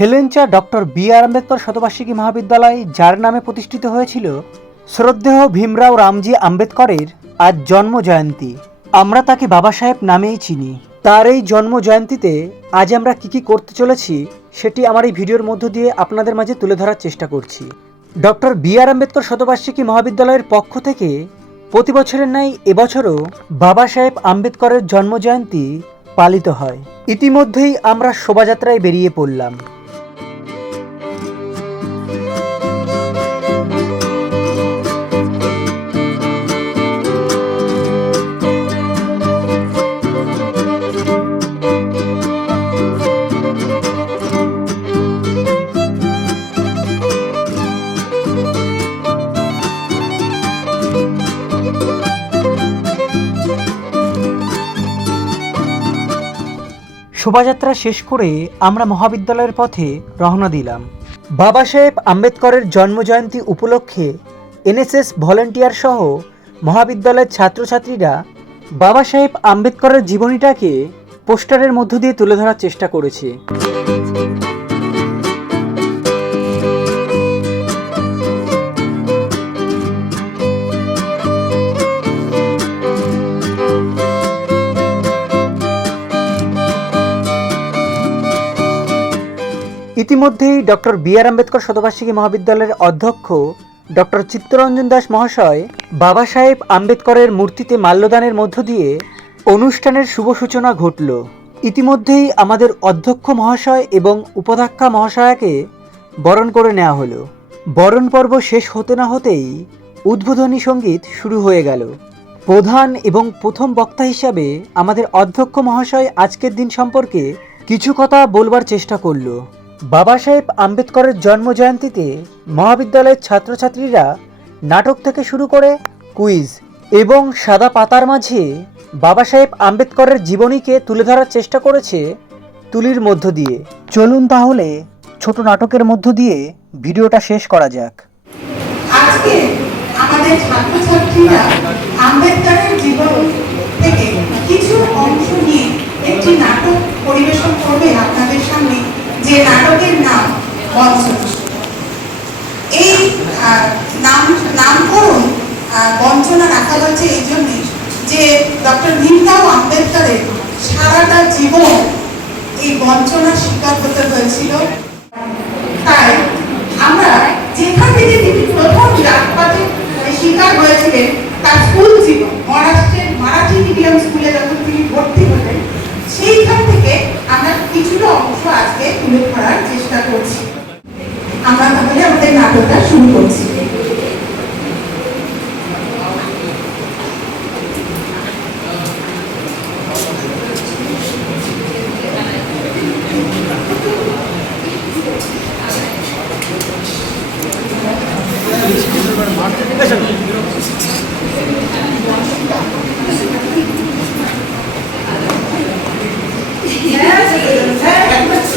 Helencha doctor B R Ambedkar শতবার্ষিকী মহাবিদ্যালয়, যার নামে প্রতিষ্ঠিত হয়েছিল শ্রদ্ধেয় ভীমরাও রামজি আম্বেদকরের আজ জন্ম জয়ন্তী। আমরা তাকে বাবা সাহেব নামেই চিনি। তার এই জন্ম জয়ন্তীতে আজ আমরা কী কী করতে চলেছি সেটি আমার এই ভিডিওর মধ্য দিয়ে আপনাদের মাঝে তুলে ধরার চেষ্টা করছি। ডক্টর বি আর আম্বেদকর শতবার্ষিকী মহাবিদ্যালয়ের পক্ষ থেকে প্রতি বছরের ন্যায় এবছরও বাবা সাহেব আম্বেদকরের জন্মজয়ন্তী পালিত হয়। ইতিমধ্যেই আমরা শোভাযাত্রায় বেরিয়ে পড়লাম। শোভাযাত্রা শেষ করে আমরা মহাবিদ্যালয়ের পথে রওনা দিলাম। বাবা সাহেব আম্বেদকরের জন্মজয়ন্তী উপলক্ষে এনএসএস ভলেন্টিয়ার সহ মহাবিদ্যালয়ের ছাত্রছাত্রীরা বাবা সাহেব আম্বেদকরের জীবনীটাকে পোস্টারের মধ্য দিয়ে তুলে ধরার চেষ্টা করেছে। ইতিমধ্যেই ডক্টর বি আর আম্বেদকর শতবার্ষিকী মহাবিদ্যালয়ের অধ্যক্ষ ডক্টর চিত্তরঞ্জন দাস মহাশয় বাবা সাহেব আম্বেদকরের মূর্তিতে মাল্যদানের মধ্য দিয়ে অনুষ্ঠানের শুভ সূচনা ঘটল। ইতিমধ্যেই আমাদের অধ্যক্ষ মহাশয় এবং উপাধ্যক্ষা মহাশয়াকে বরণ করে নেওয়া হলো। বরণ পর্ব শেষ হতে না হতেই উদ্বোধনী সংগীত শুরু হয়ে গেল। প্রধান এবং প্রথম বক্তা হিসাবে আমাদের অধ্যক্ষ মহাশয় আজকের দিন সম্পর্কে কিছু কথা বলবার চেষ্টা করল। বাবা সাহেব আম্বেদকরের জন্মজয়ন্তীতে মহাবিদ্যালয়ের ছাত্রছাত্রীরা নাটক থেকে শুরু করে কুইজ এবং সাদা পাতার মাঝে বাবা সাহেব আম্বেদকরের জীবনীকে তুলে ধরার চেষ্টা করেছে তুলির মধ্য দিয়ে। চলুন তাহলে ছোট নাটকের মধ্য দিয়ে ভিডিওটা শেষ করা যাক। আজকে আমাদের ছাত্রছাত্রীরা আম্বেদকরের জীবন থেকে কিছু অংশ নিয়ে একটি নাটক পরিবেশন করবে আপনাদের সামনে যে নাটকের নাম এই নাম, নামকরণ বঞ্চনা রাখা হয়েছে এই জন্যই যে ডক্টর ভীমরাও আম্বেদকরের সারাটা জীবন এই বঞ্চনার শিকার হতে হয়েছিল। তাই আমরা যেখান থেকে তিনি প্রথম জাতপাতে শিকার হয়েছিলেন, তার স্কুল জীবন মহারাষ্ট্রের মারাঠি মিডিয়াম স্কুলে যখন তিনি ভর্তি হলেন, সেইখান থেকে আমরা কিছুটা অংশ আজকে তুলে ধরার চেষ্টা করছি। আমরা তাহলে আমাদের নাটকটা শুরু করছি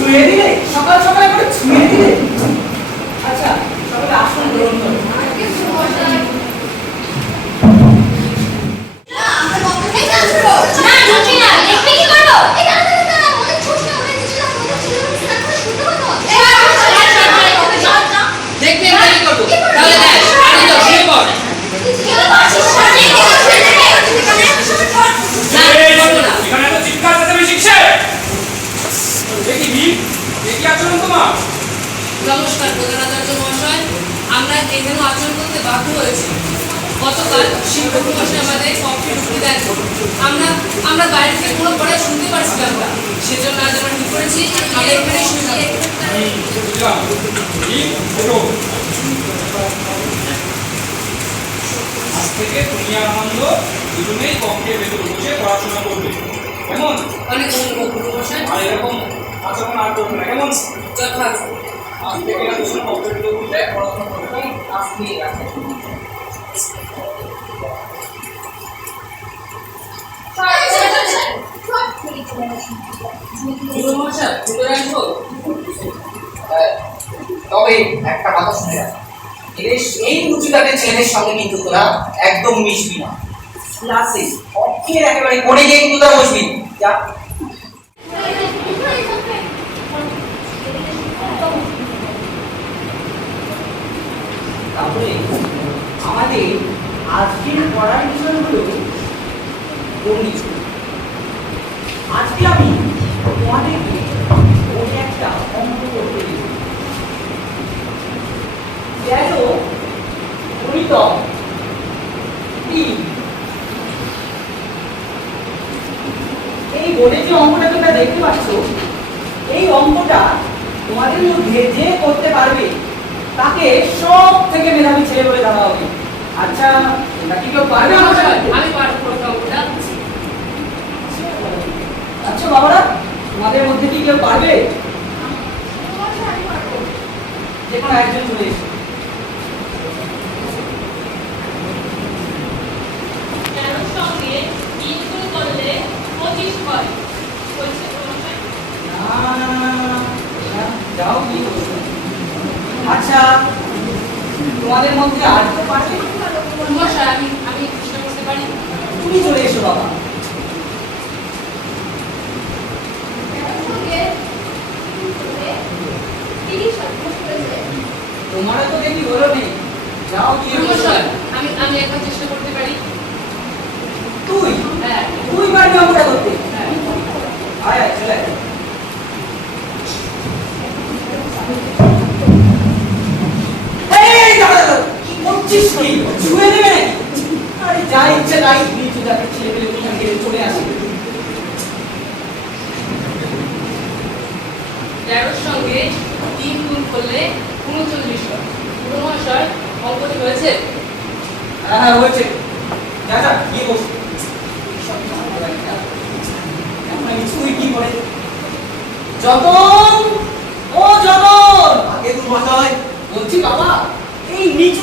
ছুঁয়ে দিলে সকাল সকাল করে ছুঁয়ে দিলে আচ্ছা সকালে আসন গ্রহণ করো দেখবি আমি কি করব তাহলে দেখ আমি তো শুয়ে পড় না আমি করব না এখানে এত চিৎকার চেঁচামেচি শিখছে দেখি ভীম দেখি আচরণ তোমার নমস্কার প্রধানাচার্য মহাশয় আমরা এখানে আচরণ করতে বাধ্য হয়েছি গতকাল শিক্ষক মহাশয় আমাদের কক্ষে ঢুকতে দেন। আমরা আমরা বাইরে থেকে কোনো পড়ায় শুনতে পারছিলাম না। সেজন্য আজ আমরা ঠিক করেছি? আমরা এখানে শুনলাম আজ থেকে তুমি আর আনন্দ দুজনেই কক্ষে ভেতরে বসে পড়াশোনা করবে। কেমন? অনেক আর এরকম আচরণ আর করবে না। কেমন? আজ থেকে পড়াশোনা করবে। কেমন? আপনি তবে একটা কথা শুনে রাখ। এই উচ্চতাদের ছেলেদের সঙ্গে কিন্তু তোরা একদম মিশবি না। ক্লাসে অক্ষের একেবারে কোণে গিয়ে কিন্তু তোরা বসবি। যা। তাহলে আমাদের আজকের পড়ার বিষয় হলো গণিত আজকে আমি তোমাদেরকে ওই একটা অঙ্ক করতে তিন। এই বোর্ডে যে অঙ্কটা তোমরা দেখতে পাচ্ছ, এই অঙ্কটা তোমাদের মধ্যে যে করতে পারবে, তাকে সব থেকে মেধাবী ছেলে বলে জানা হবে। আচ্ছা কেউ? আমি পাঠ আচ্ছা বাবারা তোমাদের মধ্যে কি কেউ পারবে? যে কোনো একজন চলে এসো? আচ্ছা তোমাদের মধ্যে আর কেউ পারবে? গুরু আমি আমি করতে পারি তুমি চলে এসো বাবা তেরোর সঙ্গে তিন করলে তিরিশ হয় হয়েছে তোমারও তো দেখি হলো নেই যাও কি গুরু মহাশয় আমি আমি একবার চেষ্টা করতে পারি তুই হ্যাঁ তুই পারবি অঙ্কটা করতে আয় আয় চলে আয়। এই দাঁড়া, দাঁড়া, কি করছিস কি? ছুঁয়ে দেবে আরে যা ইচ্ছে তাই নিচু জাতের ছেলেপেলে কোথায় গেলে চলে আসে। তেরোর সঙ্গে তিন গুণ করলে উনচল্লিশ হয় মহাশয় অঙ্কটি হয়েছে হ্যাঁ, হ্যাঁ, হয়েছে। যা, যা, গিয়ে বস। আমি কি করে? যতন ও যতন আগে মশাই বলছি বাবা এই নিচু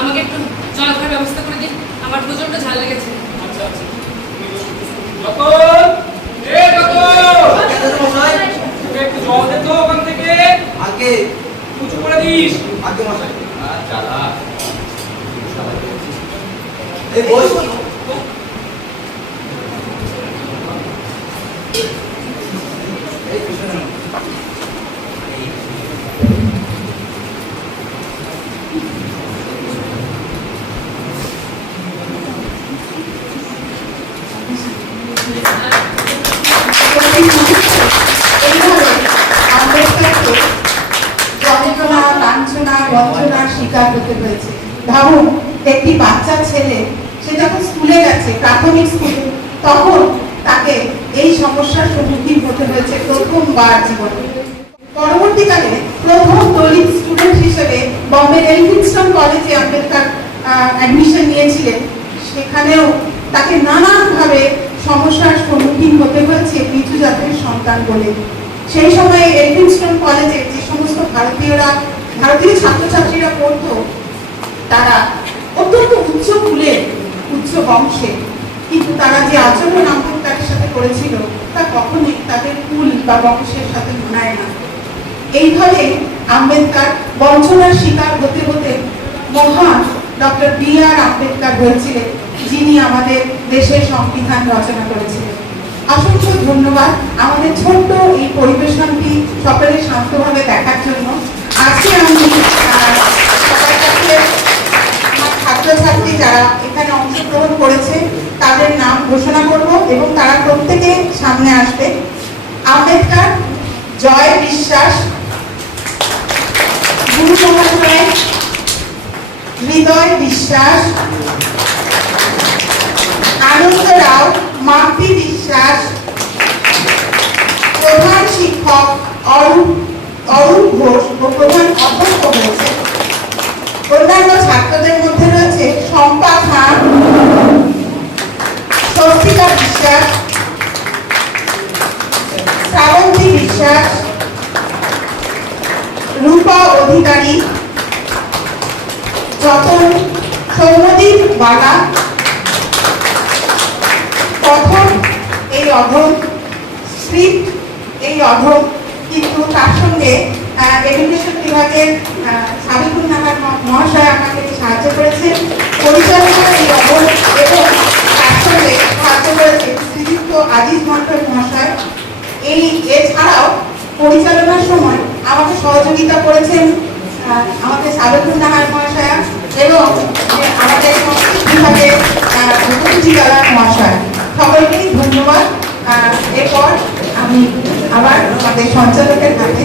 আমাকে একটু জল খাওয়ার ব্যবস্থা করে দিন আমার প্রচণ্ড ঝাল লেগেছে আচ্ছা আচ্ছা যতন এ যতন ওকে একটু জল দে তো ওখান থেকে আগে উঁচু করে দিস আগে মশাই আচ্ছা এই হতে হয়েছে। ভাবুন একটি বাচ্চা ছেলে, সে যখন স্কুলে গেছে, প্রাথমিক স্কুলে, তখন তাকে এই সমস্যার সম্মুখীন হতে হয়েছে প্রথমবার জীবনে। পরবর্তীকালে প্রথম দলিত স্টুডেন্ট হিসেবে বম্বে এলফিনস্টন কলেজে আম্বেদকর অ্যাডমিশন নিয়েছিলেন। সেখানেও তাকে নানানভাবে সমস্যার সম্মুখীন হতে হয়েছে নিচু জাতের সন্তান বলে। সেই সময়ে এলফিনস্টন কলেজে যে সমস্ত ভারতীয়রা, ভারতীয় ছাত্রছাত্রীরা পড়তো তারা অত্যন্ত উচ্চ কুলে উচ্চ বংশে। কিন্তু তারা যে আচরণ আম্বেদকারের সাথে করেছিল, তা কখনোই তাদের কুল বা বংশের সাথে মানায় না। এইভাবে আম্বেদকর বঞ্চনার শিকার হতে হতে মহান ডক্টর বি আর আম্বেদকর হয়েছিলেন, যিনি আমাদের দেশের সংবিধান রচনা করেছিলেন। অসংখ্য ধন্যবাদ আমাদের ছোট্ট এই পরিবেশনটি সকলে শান্তভাবে দেখার জন্য। আজকে আমি সবার কাছে ছাত্রছাত্রী যারা এখানে অংশগ্রহণ করেছে, তাদের নাম ঘোষণা করব এবং তারা প্রত্যেকে সামনে আসবে। আম্বেদকর, জয় বিশ্বাস, গুরু মহাশয়, হৃদয় বিশ্বাস, আনন্দ রাও মাম্পি বিশ্বাস, প্রধান শিক্ষক অরূপ অরূপ ঘোষ ও প্রধান অধ্যক্ষ হয়েছে অন্যান্য ছাত্রদের মধ্যে শম্পা খান স্বস্তিকা বিশ্বাস, শ্রাবন্তী বিশ্বাস, রূপা অধিকারী, যতন সৌমদীপ বালা এই অধম স্ক্রিপ্ট এই অধম, কিন্তু তার সঙ্গে এডুকেশন বিভাগের ম- মহাশয় আমাকে সাহায্য করেছেন। পরিচালনা এবং তার সাহায্য করেছেন শ্রীযুক্ত আজিজ মন্ডল মহাশয়। এই এছাড়াও পরিচালনার সময় আমাকে সহযোগিতা করেছেন আমাদের সাবেকুল নাহার মহাশয়া এবং আমাদের সংস্কৃত বিভাগের মুখ্যমন্ত্রী গালার মহাশয়। সকলকেই ধন্যবাদ। এরপর আমি আবার আমাদের সঞ্চালকের হাতে